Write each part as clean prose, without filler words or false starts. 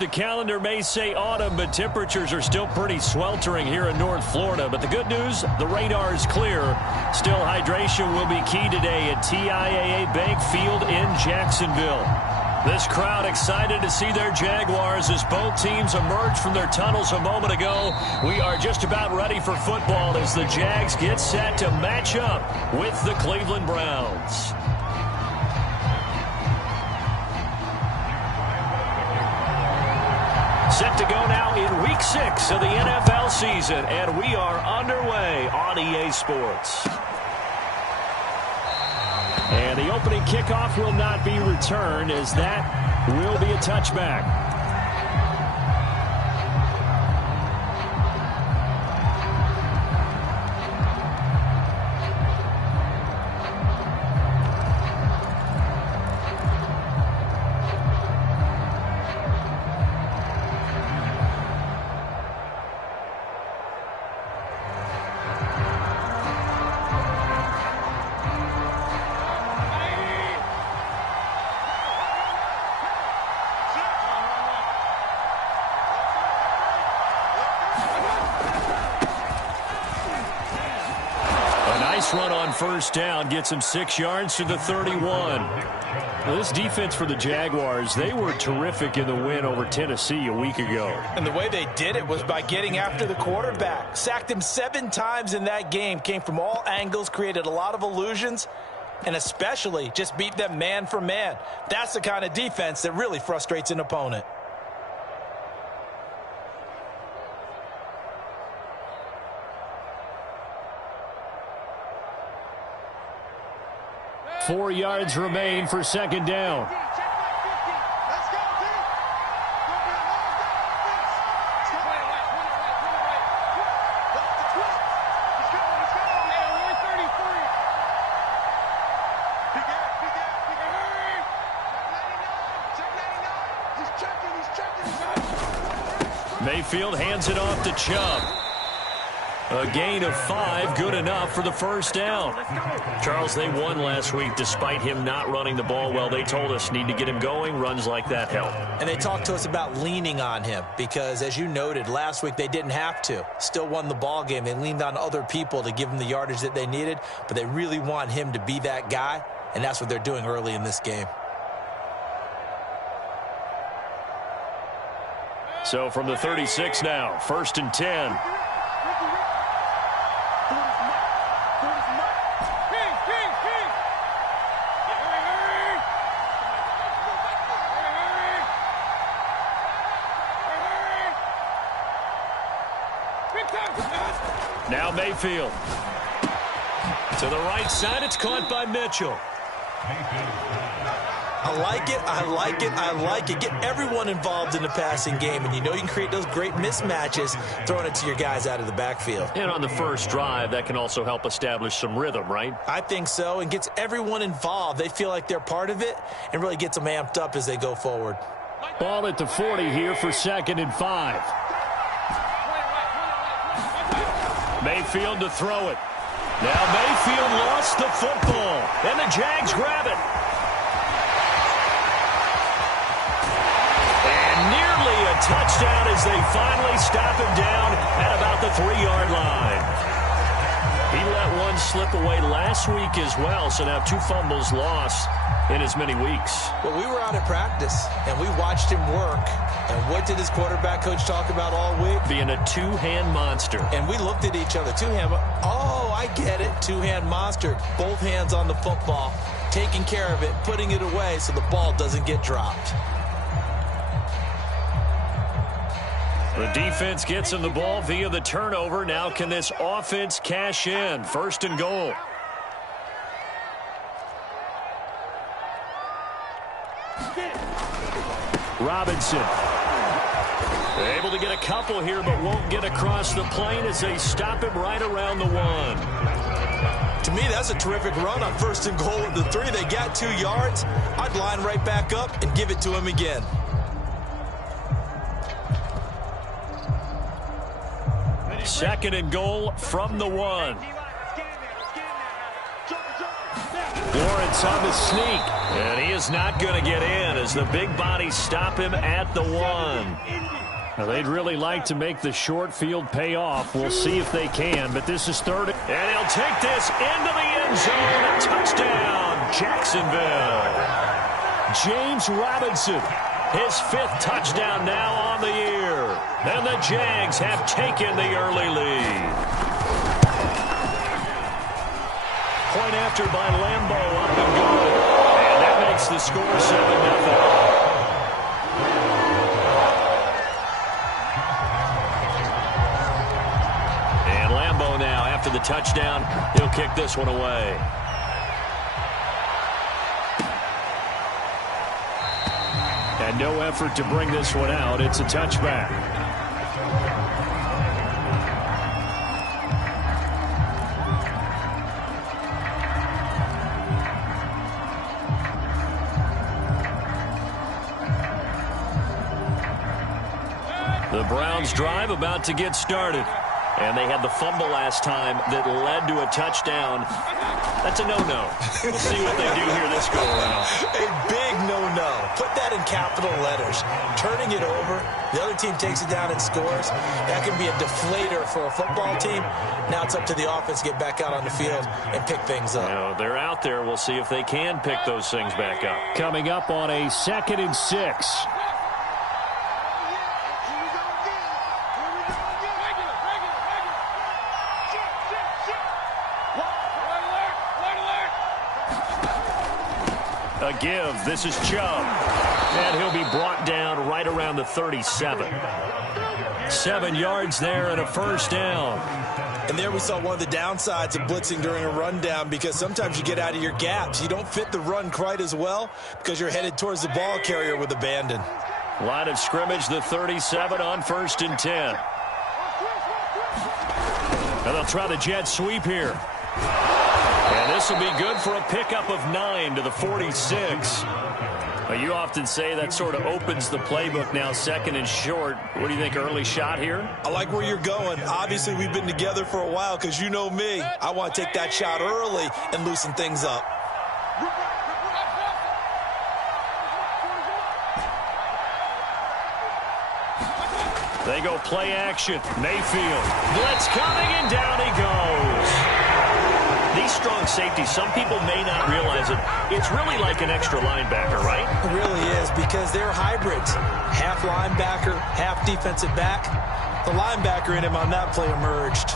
The calendar may say autumn, but temperatures are still pretty sweltering here in North Florida. But the good news, the radar is clear. Still, hydration will be key today at TIAA Bank Field in Jacksonville. This crowd excited to see their Jaguars as both teams emerge from their tunnels a moment ago. We are just about ready for football as the Jags get set to match up with the Cleveland Browns. Set to go now in Week 6 of the NFL season, and we are underway on EA Sports. And the opening kickoff will not be returned, as that will be a touchback. Run on first down gets him 6 yards to the 31. Well, this defense for the Jaguars, they were terrific in the win over Tennessee a week ago. And the way they did it was by getting after the quarterback. Sacked him 7 times in that game. Came from all angles, created a lot of illusions, and especially just beat them man for man. That's the kind of defense that really frustrates an opponent. Four yards remain for second down. Mayfield hands it off to Chubb. A gain of 5, good enough for the first down. Charles, they won last week despite him not running the ball well. They told us need to get him going. Runs like that help. And they talked to us about leaning on him because, as you noted, last week they didn't have to. Still won the ball game. They leaned on other people to give them the yardage that they needed, but they really want him to be that guy, and that's what they're doing early in this game. So from the 36 now, 1st and 10. Now Mayfield. To the right side, it's caught by Mitchell. I like it, I like it, I like it. Get everyone involved in the passing game, and you know you can create those great mismatches throwing it to your guys out of the backfield. And on the first drive, that can also help establish some rhythm, right? I think so, and gets everyone involved. They feel like they're part of it and really gets them amped up as they go forward. Ball at the 40 here for 2nd and 5. Mayfield to throw it. Now Mayfield lost the football, and the Jags grab it. And nearly a touchdown as they finally stop him down at about the 3-yard line. He let one slip away last week as well, so now 2 fumbles lost in as many weeks. Well, we were out at practice, and we watched him work. And what did his quarterback coach talk about all week? Being a 2-hand monster. And we looked at each other. 2-hand. Oh, I get it. 2-hand monster. Both hands on the football, taking care of it, putting it away so the ball doesn't get dropped. The defense gets him the ball via the turnover. Now can this offense cash in? 1st and goal. Robinson. They're able to get a couple here, but won't get across the plane as they stop him right around the 1. To me, that's a terrific run on 1st and goal at the 3. They got 2 yards. I'd line right back up and give it to him again. Second and goal from the 1. Lawrence on the sneak. And he is not going to get in as the big bodies stop him at the 1. Now, they'd really like to make the short field pay off. We'll see if they can, but this is 3rd. And he'll take this into the end zone. Touchdown, Jacksonville. James Robinson, his 5th touchdown now on the year. And the Jags have taken the early lead. Point after by Lambo up and good. And that makes the score 7-0. Now, after the touchdown, he'll kick this one away. And no effort to bring this one out. It's a touchback. The Browns' drive about to get started. And they had the fumble last time that led to a touchdown. That's a no-no. We'll see what they do here this go-around. A big no-no. Put that in capital letters. Turning it over, the other team takes it down and scores. That can be a deflator for a football team. Now it's up to the offense to get back out on the field and pick things up. You know, they're out there. We'll see if they can pick those things back up. Coming up on a 2nd and 6. A give. This is Chubb. And he'll be brought down right around the 37. 7 yards there and a 1st down. And there we saw one of the downsides of blitzing during a rundown, because sometimes you get out of your gaps. You don't fit the run quite as well because you're headed towards the ball carrier with abandon. Line of scrimmage, the 37 on 1st and 10. And they'll try the jet sweep here. And this will be good for a pickup of 9 to the 46. You often say that sort of opens the playbook now, 2nd and short. What do you think, early shot here? I like where you're going. Obviously, we've been together for a while because you know me. I want to take that shot early and loosen things up. They go play action. Mayfield. Blitz coming, and down he goes. These strong safeties, some people may not realize it. It's really like an extra linebacker, right? It really is, because they're hybrids. Half linebacker, half defensive back. The linebacker in him on that play emerged.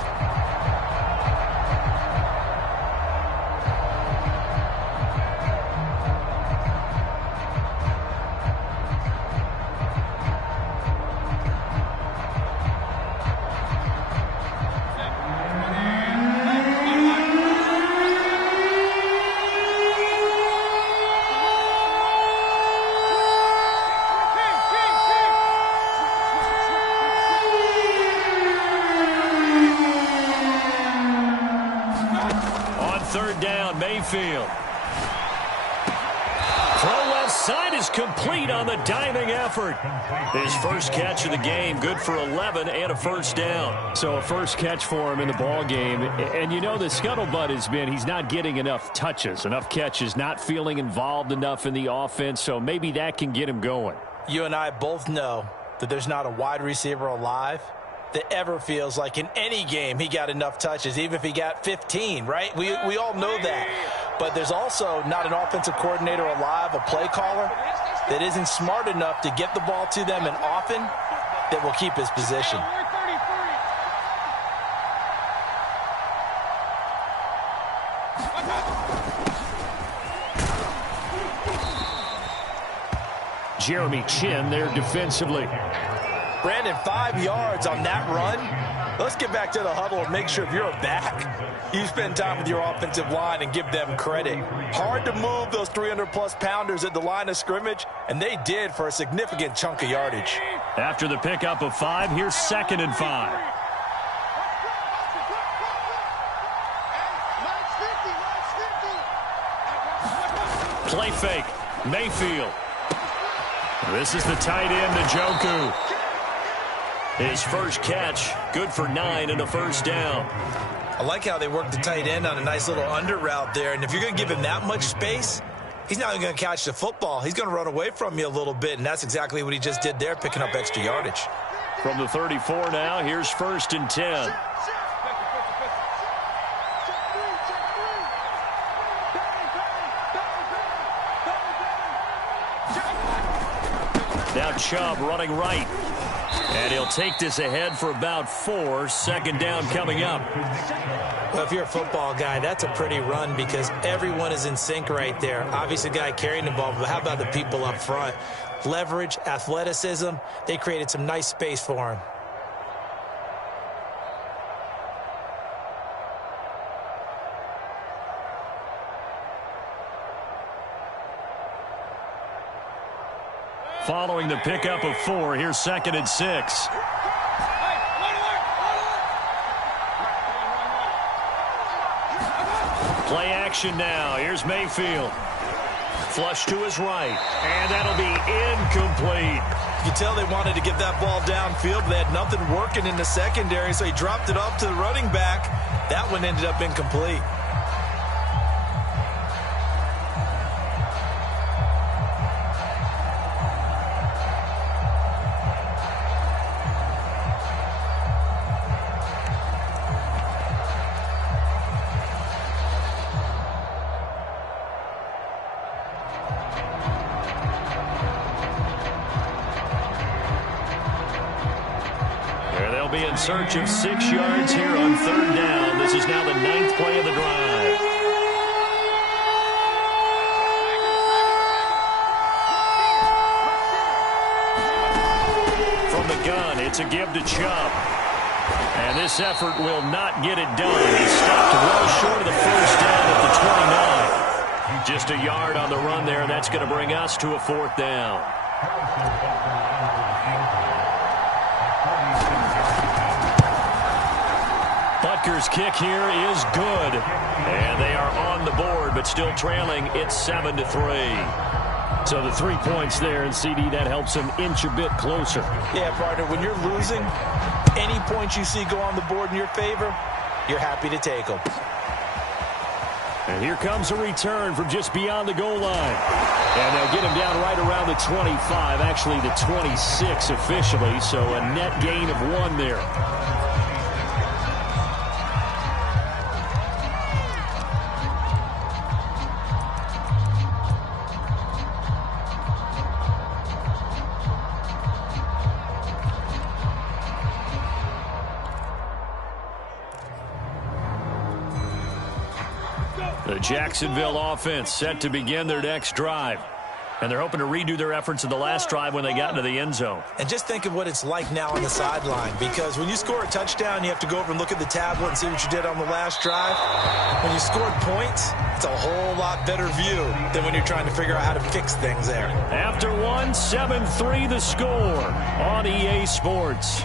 Mayfield. Throw left side is complete on the diving effort. His first catch of the game, good for 11 and a 1st down. So a first catch for him in the ball game. And you know the scuttlebutt has been he's not getting enough touches, enough catches, not feeling involved enough in the offense. So maybe that can get him going. You and I both know that there's not a wide receiver alive that ever feels like in any game he got enough touches, even if he got 15, right? We all know that. But there's also not an offensive coordinator alive, a play caller, that isn't smart enough to get the ball to them and often that will keep his position. Jeremy Chin there defensively. Brandon, 5 yards on that run. Let's get back to the huddle and make sure if you're a back, you spend time with your offensive line and give them credit. Hard to move those 300-plus pounders at the line of scrimmage, and they did for a significant chunk of yardage. After the pickup of 5, here's 2nd and 5. Play fake. Mayfield. This is the tight end, Njoku. His first catch, good for 9 and a 1st down. I like how they work the tight end on a nice little under route there. And if you're going to give him that much space, he's not even going to catch the football. He's going to run away from you a little bit, and that's exactly what he just did there, picking up extra yardage. From the 34 now, here's 1st and 10. Now Chubb running right. And he'll take this ahead for about 4. 2nd down coming up. Well, if you're a football guy, that's a pretty run because everyone is in sync right there. Obviously, the guy carrying the ball, but how about the people up front? Leverage, athleticism, they created some nice space for him. Following the pickup of 4, here's 2nd and 6. Play action now. Here's Mayfield. Flush to his right. And that'll be incomplete. You can tell they wanted to get that ball downfield, but they had nothing working in the secondary, so he dropped it off to the running back. That one ended up incomplete. Be in search of 6 yards here on 3rd down. This is now the 9th play of the drive. From the gun, it's a give to Chubb. And this effort will not get it done. He stopped well short of the 1st down at the 29. Just a yard on the run there, and that's going to bring us to a 4th down. Butker's kick here is good. And they are on the board, but still trailing. It's 7-3. So the 3 points there, and CD, that helps them inch a bit closer. Yeah, partner, when you're losing, any points you see go on the board in your favor, you're happy to take them. And here comes a return from just beyond the goal line. And they'll get him down right around the 25, actually the 26 officially, so a net gain of 1 there. The Jacksonville offense set to begin their next drive. And they're hoping to redo their efforts in the last drive when they got into the end zone. And just think of what it's like now on the sideline, because when you score a touchdown, you have to go over and look at the tablet and see what you did on the last drive. When you scored points, it's a whole lot better view than when you're trying to figure out how to fix things there. After 1, 7-3 the score on EA Sports.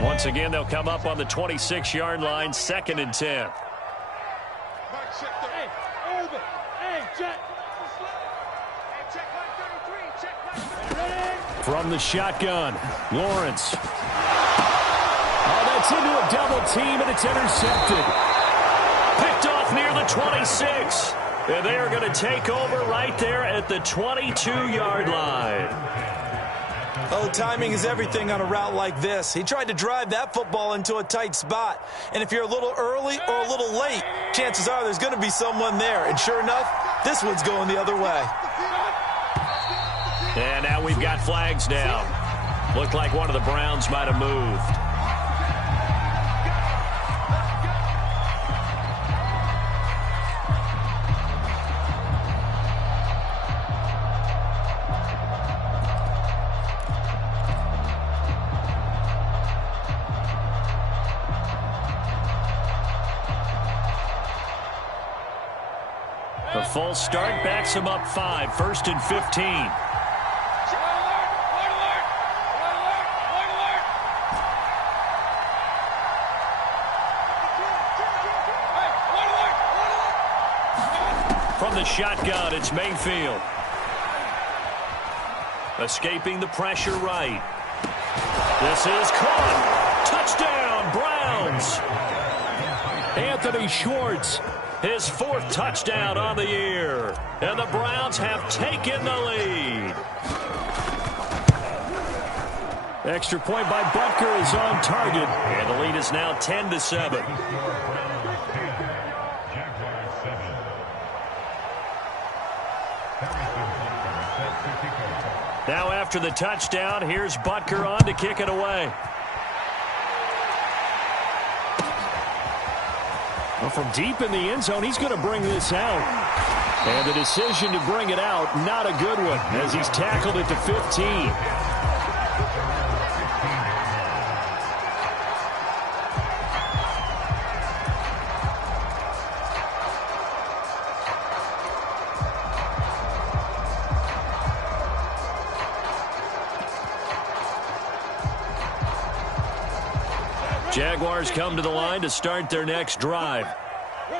Once again, they'll come up on the 26-yard line, 2nd and 10. From the shotgun, Lawrence. Oh, that's into a double team, and it's intercepted. Picked off near the 26. And they are going to take over right there at the 22-yard line. Oh, timing is everything on a route like this. He tried to drive that football into a tight spot. And if you're a little early or a little late, chances are there's going to be someone there. And sure enough, this one's going the other way. And now we've got flags down. Looked like one of the Browns might have moved. A false start backs him up 5, 1st and 15. the shotgun, it's Mayfield. Escaping the pressure right. This is caught. Touchdown, Browns. Anthony Schwartz, his 4th touchdown on the year. And the Browns have taken the lead. Extra point by Butker is on target. And the lead is now 10-7. Now after the touchdown, here's Butker on to kick it away. Well, from deep in the end zone, he's going to bring this out. And the decision to bring it out, not a good one, as he's tackled it to 15. Jaguars come to the line to start their next drive.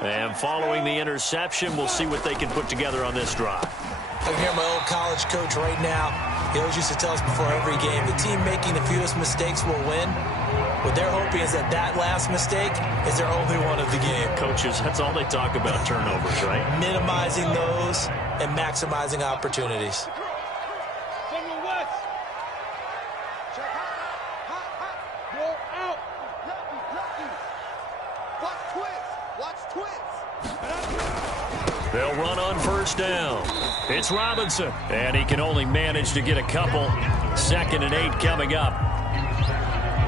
And following the interception, we'll see what they can put together on this drive. I can hear my old college coach right now. He always used to tell us before every game, the team making the fewest mistakes will win. What they're hoping is that that last mistake is their only one of the game. Coaches, that's all they talk about, turnovers, right? Minimizing those and maximizing opportunities. They'll run on first down. It's Robinson, and he can only manage to get a couple. 2nd and 8 coming up.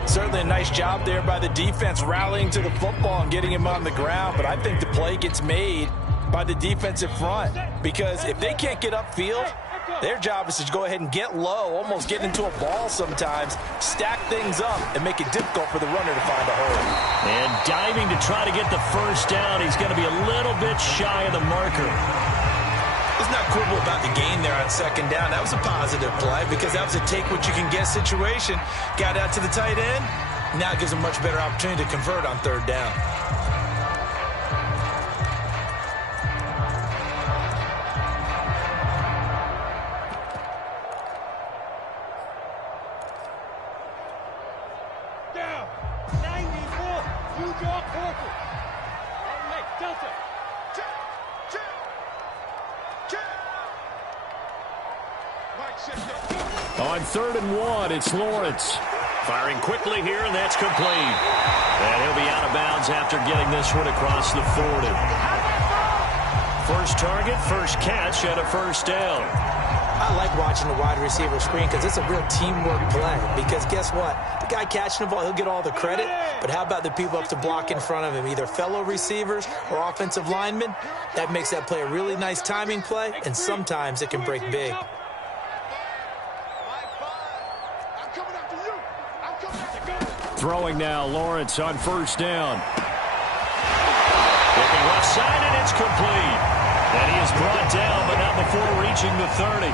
Certainly a nice job there by the defense rallying to the football and getting him on the ground, but I think the play gets made by the defensive front because if they can't get upfield, their job is to go ahead and get low, almost get into a ball sometimes, stack things up, and make it difficult for the runner to find a hole. And diving to try to get the first down, he's going to be a little bit shy of the marker. Let's not quibble about the gain there on 2nd down. That was a positive play because that was a take-what-you-can-get situation. Got out to the tight end. Now it gives a much better opportunity to convert on 3rd down. On 3rd and 1, it's Lawrence. Firing quickly here, and that's complete. And he'll be out of bounds after getting this one across the 40. First target, first catch, and a first down. I like watching the wide receiver screen because it's a real teamwork play. Because guess what? The guy catching the ball, he'll get all the credit. But how about the people up to block in front of him, either fellow receivers or offensive linemen? That makes that play a really nice timing play, and sometimes it can break big. Throwing now, Lawrence on first down. Looking left side, and it's complete. And he is brought down, but not before reaching the 30.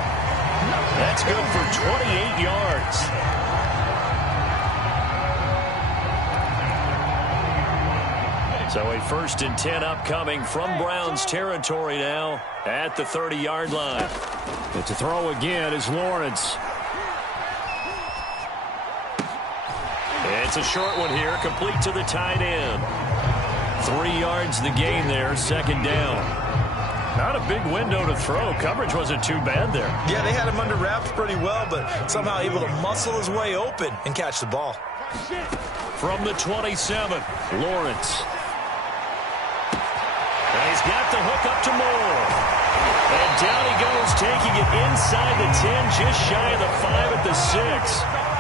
That's good for 28 yards. So a 1st and 10 upcoming from Browns territory now at the 30-yard line. But to throw again is Lawrence. It's a short one here, complete to the tight end. 3 yards the gain there, 2nd down. Not a big window to throw. Coverage wasn't too bad there. Yeah, they had him under wraps pretty well, but somehow able to muscle his way open and catch the ball. From the 27, Lawrence. And he's got the hook up to Moore. And down he goes, taking it inside the 10, just shy of the 5 at the 6.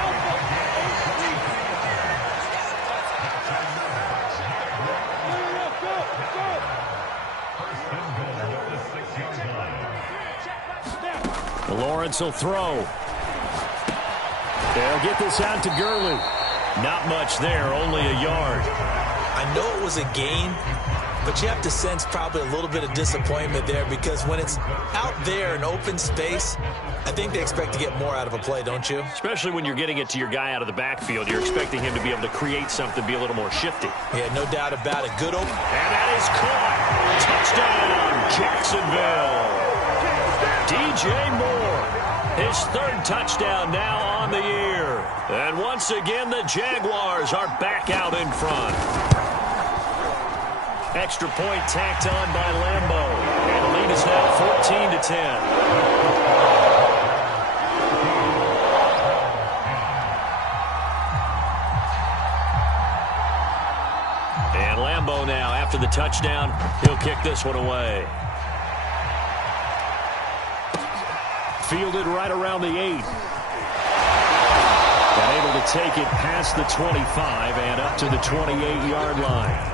Lawrence will throw. They'll get this out to Gurley. Not much there, only a yard. I know it was a gain, but you have to sense probably a little bit of disappointment there because when it's out there in open space, I think they expect to get more out of a play, don't you? Especially when you're getting it to your guy out of the backfield. You're expecting him to be able to create something, be a little more shifty. Yeah, no doubt about it. Good open. And that is caught. Touchdown, Jacksonville. DJ Moore, his third touchdown now on the year. And once again, the Jaguars are back out in front. Extra point tacked on by Lambeau. And the lead is now 14-10. And Lambeau now, after the touchdown, he'll kick this one away. Fielded right around the 8. And able to take it past the 25 and up to the 28-yard line.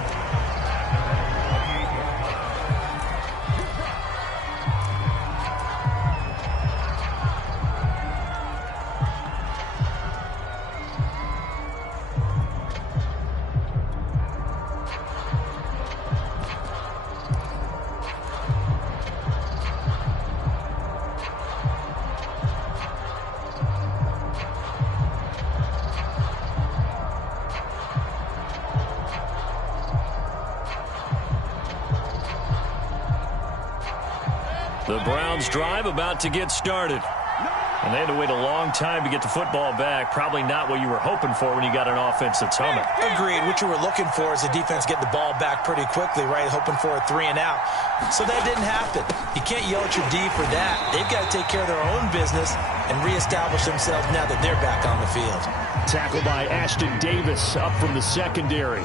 The Browns drive about to get started. And they had to wait a long time to get the football back. Probably not what you were hoping for when you got an offense that's humming. Agreed. What you were looking for is the defense get the ball back pretty quickly, right? Hoping for a 3 and out. So that didn't happen. You can't yell at your D for that. They've got to take care of their own business and reestablish themselves now that they're back on the field. Tackled by Ashton Davis up from the secondary.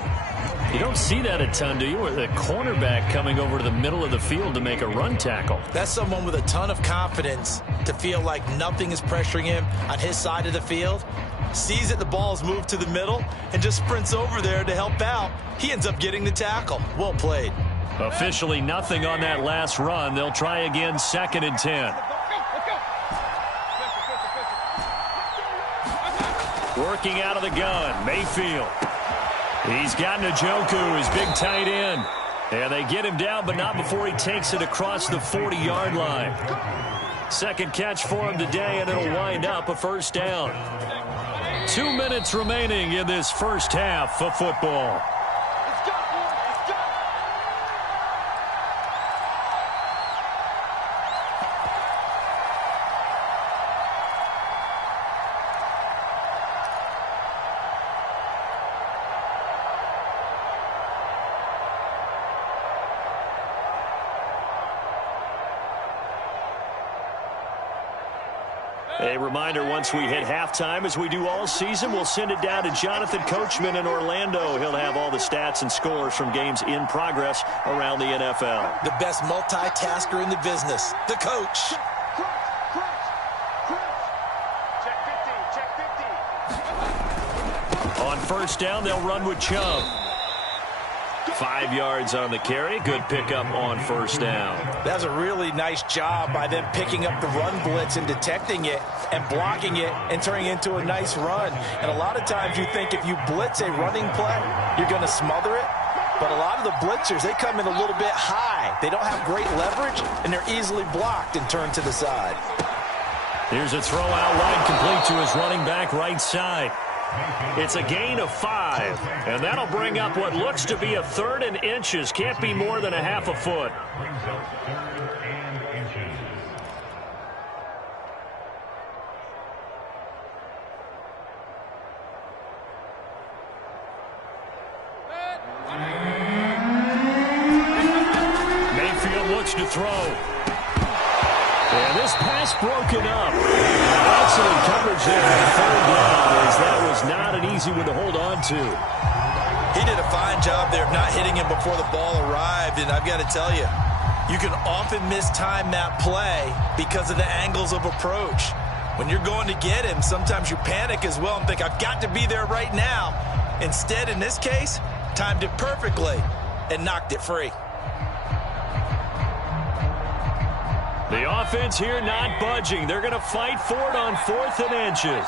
You don't see that a ton, do you? With a cornerback coming over to the middle of the field to make a run tackle. That's someone with a ton of confidence to feel like nothing is pressuring him on his side of the field. Sees that the ball is moved to the middle and just sprints over there to help out. He ends up getting the tackle. Well played. Officially nothing on that last run. They'll try again, 2nd and 10. Working out of the gun, Mayfield. He's got Njoku, his big tight end. And they get him down, but not before he takes it across the 40-yard line. Second catch for him today, and it'll wind up a first down. 2 minutes remaining in this first half of football. A reminder, once we hit halftime, as we do all season, we'll send it down to Jonathan Coachman in Orlando. He'll have all the stats and scores from games in progress around the NFL. The best multitasker in the business, the coach. On first down, they'll run with Chubb. 5 yards on the carry. Good pickup on first down. That's a really nice job by them picking up the run blitz and detecting it and blocking it and turning it into a nice run. And a lot of times you think if you blitz a running play, you're going to smother it. But a lot of the blitzers, they come in a little bit high. They don't have great leverage, and they're easily blocked and turned to the side. Here's a throw out wide, complete to his running back right side. It's a gain of 5, and that'll bring up what looks to be a 3rd and inches. Can't be more than a half a foot. Mayfield looks to throw. And this pass broken up. Excellent coverage there on 3rd down, as that was not an easy one to hold on to. He did a fine job there of not hitting him before the ball arrived, and I've got to tell you, you can often mistime that play because of the angles of approach. When you're going to get him, sometimes you panic as well and think, I've got to be there right now. Instead, in this case, timed it perfectly and knocked it free. The offense here not budging. They're going to fight for it on 4th and inches.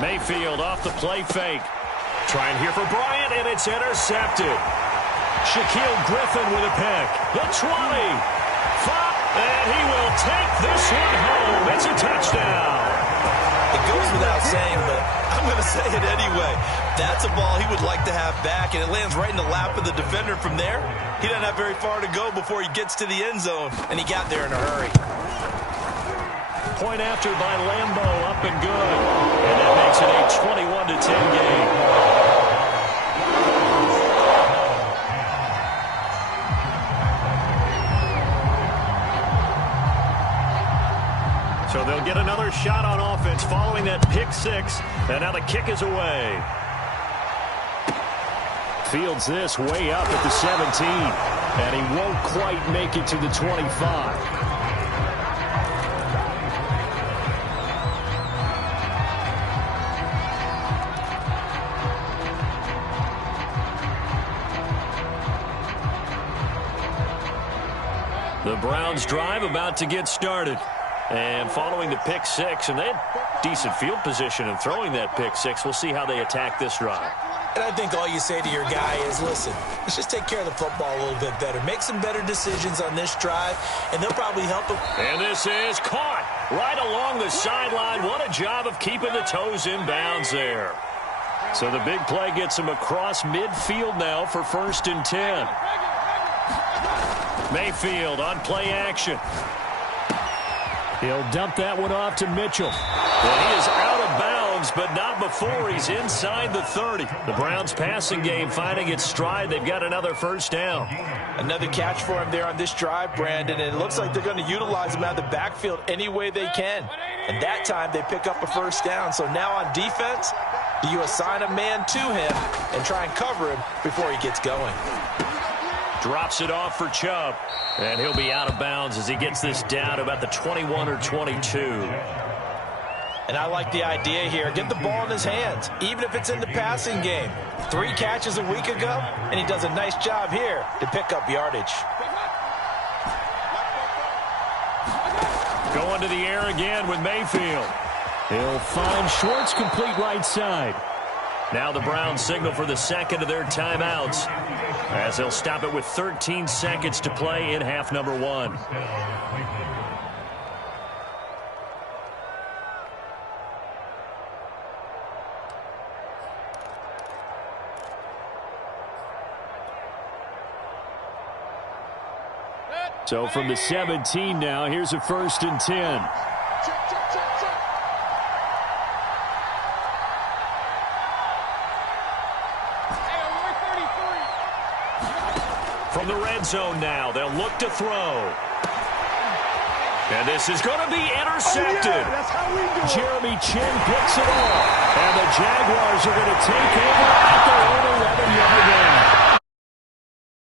Mayfield off the play fake. Trying here for Bryant, and it's intercepted. Shaquille Griffin with a pick. The 20. 5. And he will take this one home. It's a touchdown. It goes without saying, but I'm going to say it anyway. That's a ball he would like to have back, and it lands right in the lap of the defender. From there, he doesn't have very far to go before he gets to the end zone, and he got there in a hurry. Point after by Lambo, up and good. And that makes it a 21-10 game. So they'll get another shot on offense following that pick six. And now the kick is away. Fields this way up at the 17. And he won't quite make it to the 25. The Browns drive about to get started. And following the pick six, and they had decent field position in throwing that pick six. We'll see how they attack this drive. And I think all you say to your guy is, listen, let's just take care of the football a little bit better. Make some better decisions on this drive, and they'll probably help him. And this is caught right along the sideline. What a job of keeping the toes in bounds there. So the big play gets him across midfield now for 1st and 10. Mayfield on play action. He'll dump that one off to Mitchell. And he is out of bounds, but not before he's inside the 30. The Browns passing game finding its stride. They've got another first down. Another catch for him there on this drive, Brandon, and it looks like they're going to utilize him out of the backfield any way they can. And that time they pick up a first down. So now on defense, do you assign a man to him and try and cover him before he gets going? Drops it off for Chubb. And he'll be out of bounds as he gets this down to about the 21 or 22. And I like the idea here. Get the ball in his hands, even if it's in the passing game. 3 catches a week ago, and he does a nice job here to pick up yardage. Going to the air again with Mayfield. He'll find Schwartz complete right side. Now the Browns signal for the second of their timeouts, as they'll stop it with 13 seconds to play in half number 1. So from the 17 now, here's a 1st and 10. From the red zone now, they'll look to throw. And this is going to be intercepted. Oh, yeah, that's how we do it. Jeremy Chin picks it off. And the Jaguars are going to take over